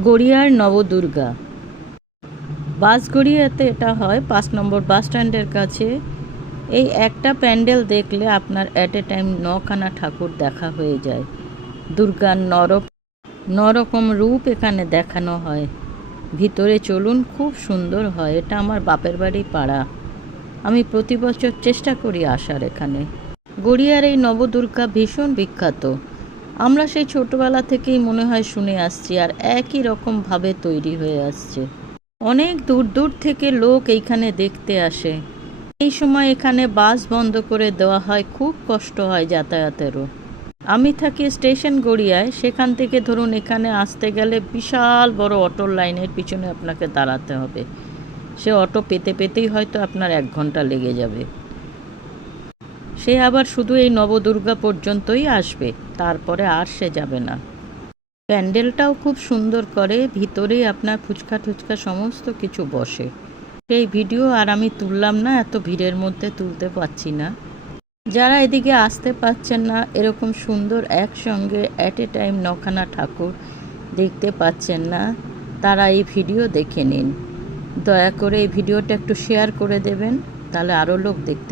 গড়িয়ার নবদুর্গা। বাঁশগড়িয়াতে এটা হয় ৫ নম্বর বাস স্ট্যান্ডের কাছে। এই একটা প্যান্ডেল দেখলে আপনার অ্যাট এ টাইম ৯খানা ঠাকুর দেখা হয়ে যায়। দুর্গার নরকম রূপ এখানে দেখানো হয়। ভিতরে চলুন, খুব সুন্দর হয়। এটা আমার বাপের বাড়ি পাড়া। আমি প্রতি বছর চেষ্টা করি আসার এখানে। গড়িয়ার এই নবদুর্গা ভীষণ বিখ্যাত। আমরা সেই ছোটবেলা থেকেই মনে হয় শুনে আসছি, আর একই রকমভাবে তৈরি হয়ে আসছে। অনেক দূর দূর থেকে লোক এইখানে দেখতে আসে। এই সময় এখানে বাস বন্ধ করে দেওয়া হয়, খুব কষ্ট হয় যাতায়াতেরও। আমি থাকি স্টেশন গড়িয়ায়। সেখান থেকে ধরুন এখানে আসতে গেলে বিশাল বড় অটোর লাইনের পিছনে আপনাকে দাঁড়াতে হবে। সে অটো পেতে পেতেই হয়তো আপনার ১ ঘন্টা লেগে যাবে। সে আবার শুধু এই নবদুর্গা পর্যন্তই আসবে, তারপরে আর সে যাবে না। প্যান্ডেলটাও খুব সুন্দর করে। ভিতরেই আপনার ফুচকা টুচকা সমস্ত কিছু বসে। সেই ভিডিও আর আমি তুললাম না, এত ভিড়ের মধ্যে তুলতে পারছি না। যারা এদিকে আসতে পারছেন না, এরকম সুন্দর একসঙ্গে অ্যাট এ টাইম ৯খানা ঠাকুর দেখতে পাচ্ছেন না, তারা এই ভিডিও দেখে নিন। দয়া করে এই ভিডিওটা একটু শেয়ার করে দেবেন, তাহলে আরও লোক দেখতে